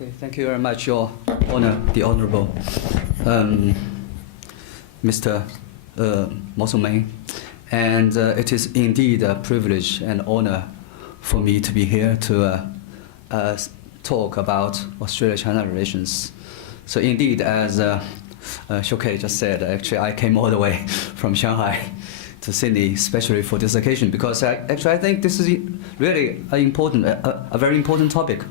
Okay, thank you very much, Your Honor, the Honorable Mr. Mosselman. And it is indeed a privilege and honor for me to be here to talk about Australia-China relations. So indeed, as Shokei just said, actually I came all the way from Shanghai to Sydney, especially for this occasion, because I think this is really a very important topic.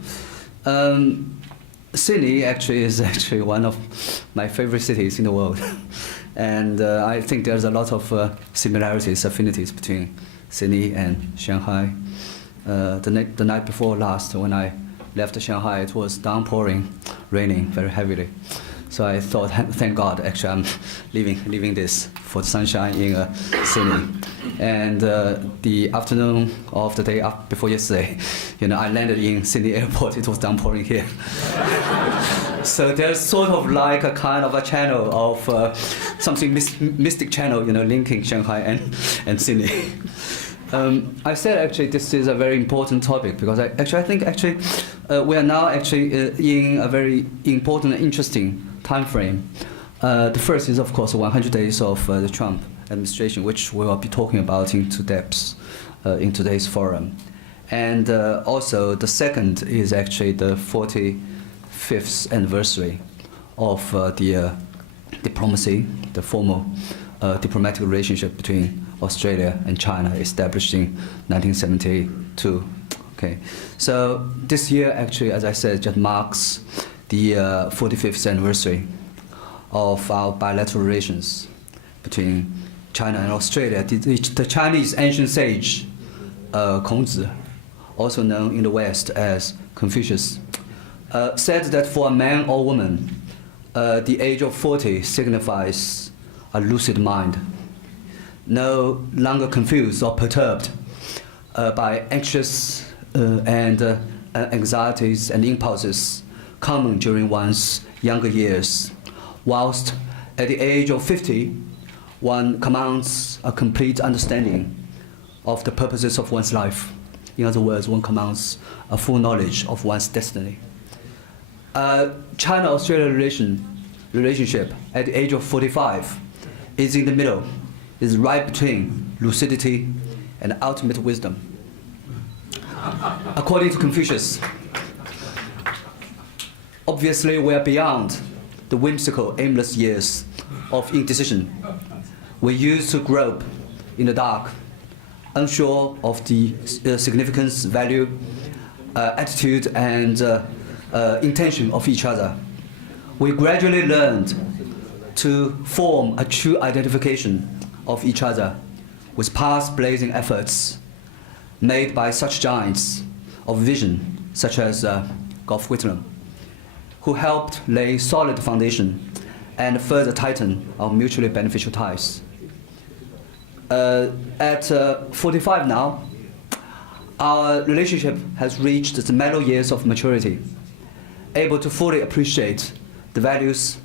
Sydney is one of my favorite cities in the world. And I think there's a lot of similarities, affinities between Sydney and Shanghai. The night before last, when I left Shanghai, it was downpouring, raining very heavily. So I thought, thank God, I'm leaving this for the sunshine in Sydney. And the afternoon of the day before yesterday, I landed in Sydney airport. It was downpouring here. So there's sort of like a kind of a channel of something mystic channel, linking Shanghai and Sydney. I said this is a very important topic because I think we are now in a very important and interesting time frame. The first is of course 100 days of the Trump administration, which we will be talking about into depth in today's forum. And also the second is the 45th anniversary of the diplomacy, the formal diplomatic relationship between Australia and China established in 1972. Okay, so this year as I said, just marks the 45th anniversary of our bilateral relations between China and Australia. The Chinese ancient sage Kongzi, also known in the West as Confucius, said that for a man or woman, the age of 40 signifies a lucid mind, no longer confused or perturbed by anxious and anxieties and impulses common during one's younger years, whilst at the age of 50, one commands a complete understanding of the purposes of one's life. In other words, one commands a full knowledge of one's destiny. China-Australia relationship at the age of 45 is in the middle, is right between lucidity and ultimate wisdom. According to Confucius, obviously we are beyond the whimsical, aimless years of indecision. We used to grope in the dark, unsure of the significance, value, attitude, and intention of each other. We gradually learned to form a true identification of each other with past blazing efforts made by such giants of vision, such as Gough Whitlam, who helped lay solid foundation and further tighten our mutually beneficial ties. At 45 now, our relationship has reached the mellow years of maturity, able to fully appreciate the values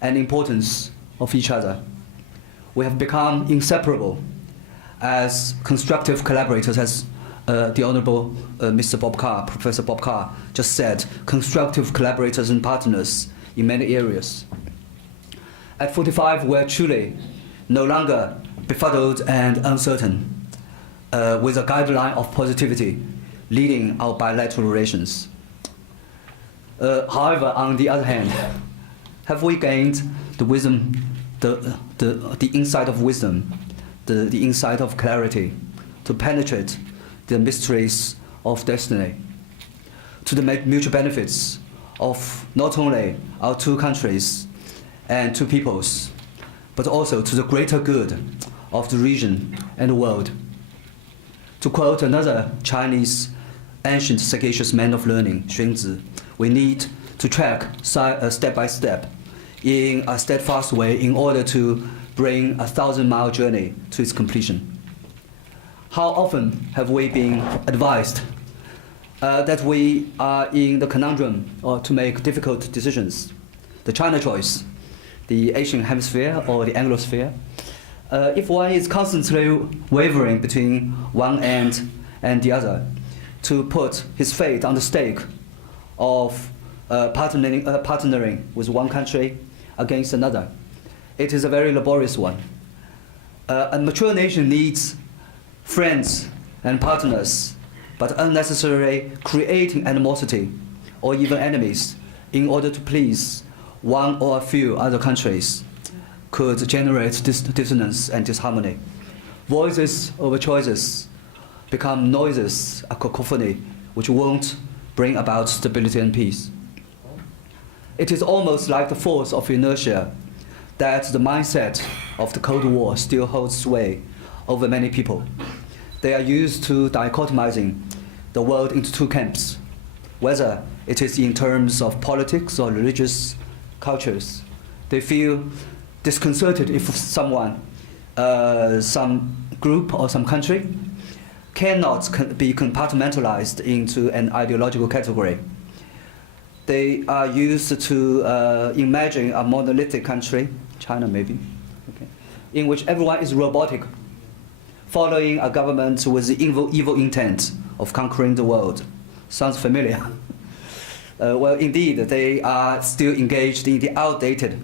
and importance of each other. We have become inseparable as constructive collaborators, as the Honorable Mr. Bob Carr, Professor Bob Carr, just said, constructive collaborators and partners in many areas. At 45, we're truly no longer befuddled and uncertain, with a guideline of positivity leading our bilateral relations. However, on the other hand, have we gained the wisdom, the insight of wisdom, the insight of clarity to penetrate the mysteries of destiny, to the mutual benefits of not only our two countries and two peoples, but also to the greater good of the region and the world? To quote another Chinese ancient sagacious man of learning, Xunzi, we need to track step by step in a steadfast way in order to bring a 1,000-mile journey to its completion. How often have we been advised that we are in the conundrum to make difficult decisions? The China choice, the Asian hemisphere or the Anglosphere. If one is constantly wavering between one end and the other, to put his fate on the stake of partnering with one country against another. It is a very laborious one. A mature nation needs friends and partners, but unnecessarily creating animosity or even enemies in order to please one or a few other countries could generate dissonance and disharmony. Voices over choices become noises, a cacophony, which won't bring about stability and peace. It is almost like the force of inertia that the mindset of the Cold War still holds sway over many people. They are used to dichotomizing the world into two camps, whether it is in terms of politics or religious cultures. They feel disconcerted if someone, some group or some country cannot be compartmentalized into an ideological category. They are used to imagine a monolithic country, China maybe, okay, in which everyone is robotic, following a government with the evil intent of conquering the world. Sounds familiar? Well, indeed, they are still engaged in the outdated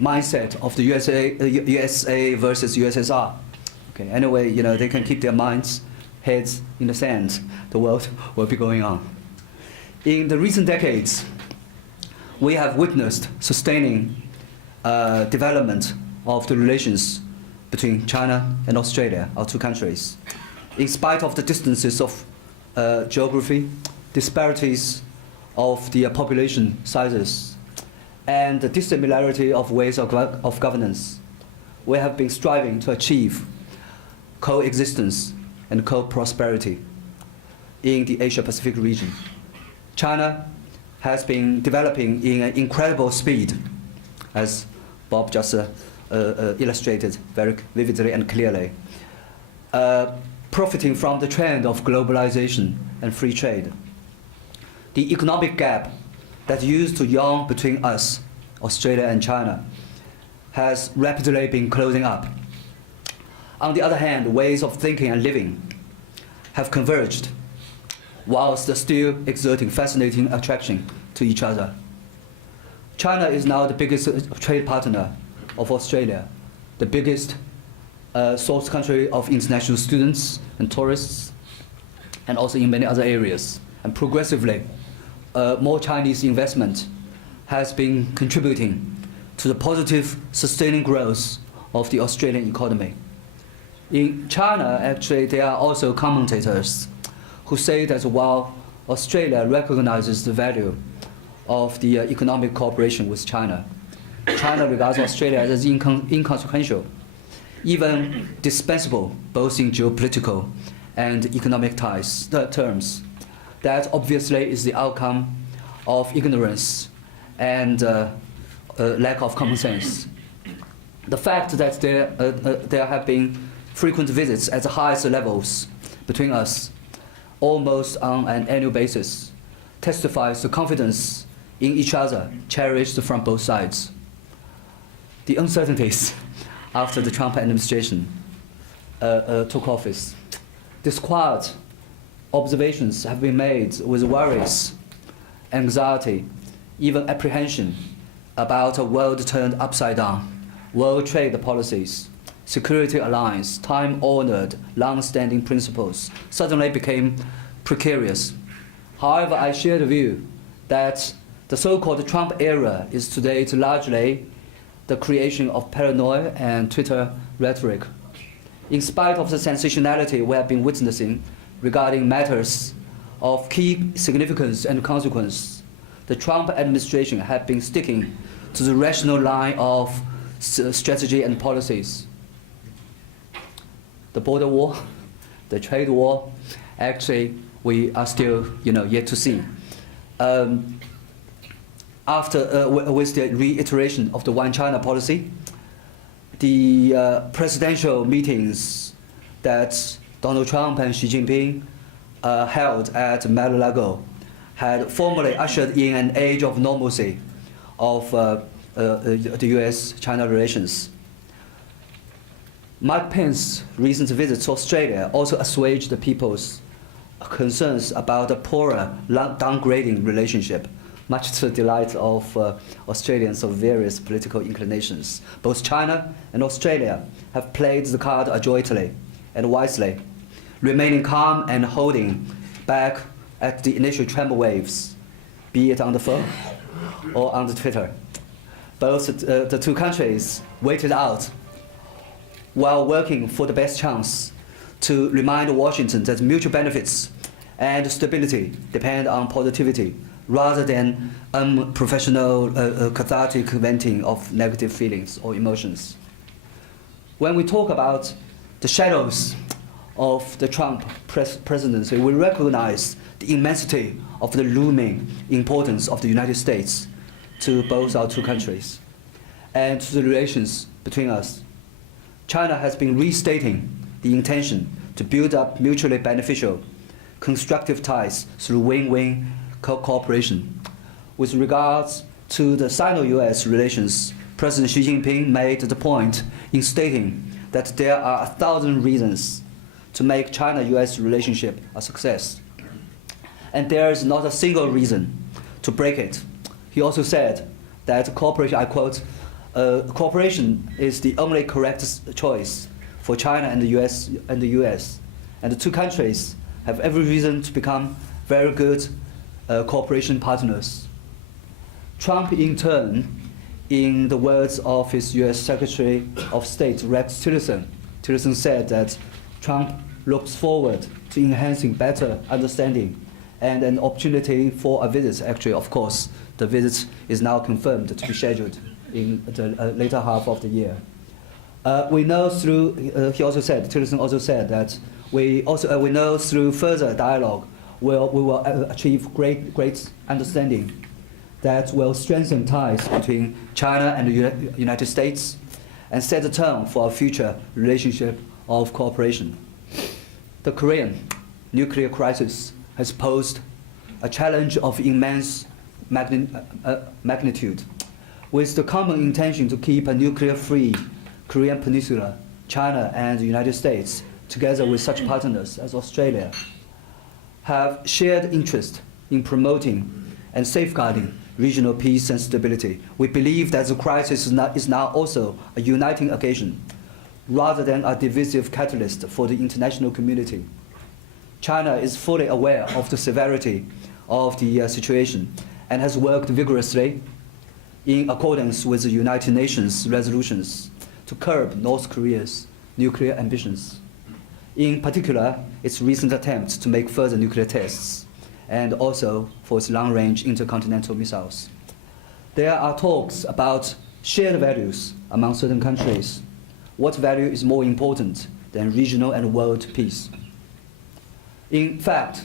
mindset of the USA versus USSR. Okay, anyway, you know, they can keep their heads in the sand. The world will be going on. In the recent decades, we have witnessed sustaining development of the relations between China and Australia, our two countries. In spite of the distances of geography, disparities of the population sizes, and the dissimilarity of ways of governance, we have been striving to achieve coexistence and co-prosperity in the Asia-Pacific region. China has been developing in an incredible speed, as Bob just illustrated very vividly and clearly, profiting from the trend of globalization and free trade. The economic gap that used to yawn between us, Australia and China, has rapidly been closing up. On the other hand, ways of thinking and living have converged, whilst still exerting fascinating attraction to each other. China is now the biggest trade partner of Australia, the biggest source country of international students and tourists, and also in many other areas. And progressively, more Chinese investment has been contributing to the positive, sustaining growth of the Australian economy. In China, actually, there are also commentators who say that while Australia recognizes the value of the economic cooperation with China, China regards Australia as inconsequential, even dispensable, both in geopolitical and economic terms. That obviously is the outcome of ignorance and lack of common sense. The fact that there have been frequent visits at the highest levels between us, almost on an annual basis, testifies to confidence in each other cherished from both sides. The uncertainties after the Trump administration took office, disquiet observations have been made with worries, anxiety, even apprehension about a world turned upside down, world trade policies, security alliance, time-honored, long-standing principles suddenly became precarious. However, I share the view that the so-called Trump era is today largely the creation of paranoia and Twitter rhetoric. In spite of the sensationality we have been witnessing regarding matters of key significance and consequence, the Trump administration has been sticking to the rational line of strategy and policies. The border war, the trade war, actually we are still yet to see. With the reiteration of the One China policy, the presidential meetings that Donald Trump and Xi Jinping held at Mar-a-Lago had formally ushered in an age of normalcy of the US-China relations. Mike Pence's recent visit to Australia also assuaged the people's concerns about a poorer, downgrading relationship much to the delight of Australians of various political inclinations. Both China and Australia have played the card adroitly and wisely, remaining calm and holding back at the initial tremble waves, be it on the phone or on the Twitter. Both the two countries waited out while working for the best chance to remind Washington that mutual benefits and stability depend on positivity rather than unprofessional cathartic venting of negative feelings or emotions. When we talk about the shadows of the Trump presidency, we recognize the immensity of the looming importance of the United States to both our two countries and to the relations between us. China has been restating the intention to build up mutually beneficial, constructive ties through win-win cooperation. With regards to the Sino-US relations, President Xi Jinping made the point in stating that there are 1,000 reasons to make China-US relationship a success, and there is not a single reason to break it. He also said that cooperation, I quote, cooperation is the only correct choice for China and the US, and the two countries have every reason to become very good cooperation partners. Trump, in turn, in the words of his US Secretary of State, Rex Tillerson said that Trump looks forward to enhancing better understanding and an opportunity for a visit. Actually, of course, the visit is now confirmed to be scheduled in the later half of the year. We know through, Tillerson also said that we know through further dialogue we will achieve great understanding that will strengthen ties between China and the United States and set the tone for a future relationship of cooperation. The Korean nuclear crisis has posed a challenge of immense magnitude. With the common intention to keep a nuclear-free Korean Peninsula, China and the United States, together with such partners as Australia, have shared interest in promoting and safeguarding regional peace and stability. We believe that the crisis is now also a uniting occasion, rather than a divisive catalyst for the international community. China is fully aware of the severity of the situation and has worked vigorously in accordance with the United Nations resolutions to curb North Korea's nuclear ambitions. In particular, its recent attempt to make further nuclear tests, and also for its long-range intercontinental missiles. There are talks about shared values among certain countries. What value is more important than regional and world peace? In fact,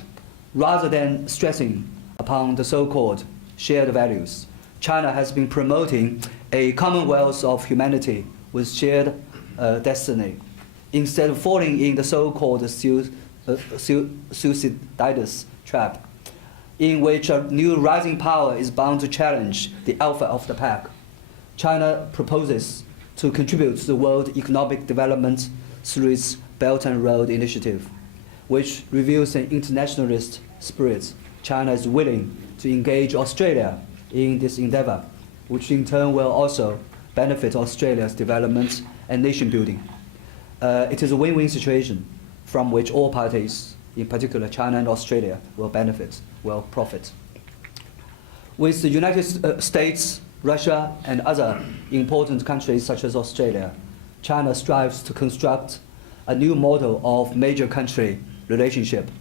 rather than stressing upon the so-called shared values, China has been promoting a commonwealth of humanity with shared destiny, instead of falling in the so-called Thucydides trap, in which a new rising power is bound to challenge the alpha of the pack. China proposes to contribute to the world economic development through its Belt and Road Initiative, which reveals an internationalist spirit. China is willing to engage Australia in this endeavor, which in turn will also benefit Australia's development and nation building. It is a win-win situation from which all parties, in particular China and Australia, will profit. With the United States, Russia, and other important countries such as Australia, China strives to construct a new model of major country relationship,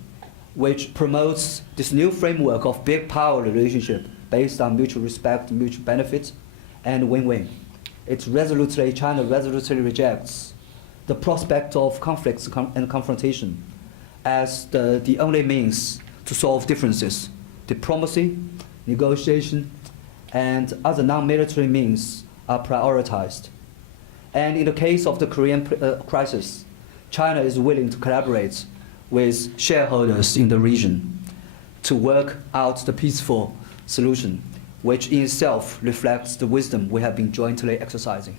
which promotes this new framework of big power relationship based on mutual respect, mutual benefit, and win-win. China resolutely rejects the prospect of conflicts and confrontation as the only means to solve differences. Diplomacy, negotiation, and other non-military means are prioritized. And in the case of the Korean crisis, China is willing to collaborate with shareholders in the region to work out the peaceful solution, which in itself reflects the wisdom we have been jointly exercising.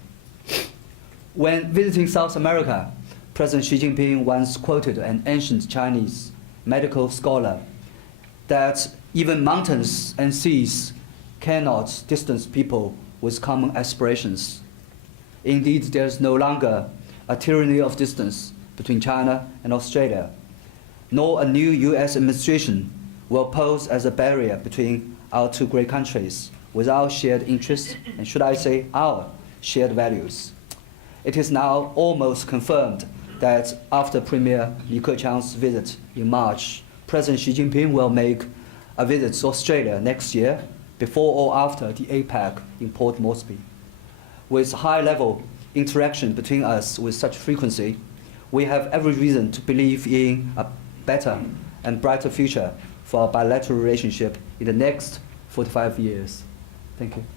When visiting South America, President Xi Jinping once quoted an ancient Chinese medical scholar that even mountains and seas cannot distance people with common aspirations. Indeed, there is no longer a tyranny of distance between China and Australia, nor a new US administration will pose as a barrier between our two great countries with our shared interests, and should I say, our shared values. It is now almost confirmed that after Premier Li Keqiang's visit in March, President Xi Jinping will make a visit to Australia next year, before or after the APEC in Port Moresby. With high-level interaction between us with such frequency, we have every reason to believe in a better and brighter future for our bilateral relationship in the next 45 years. Thank you.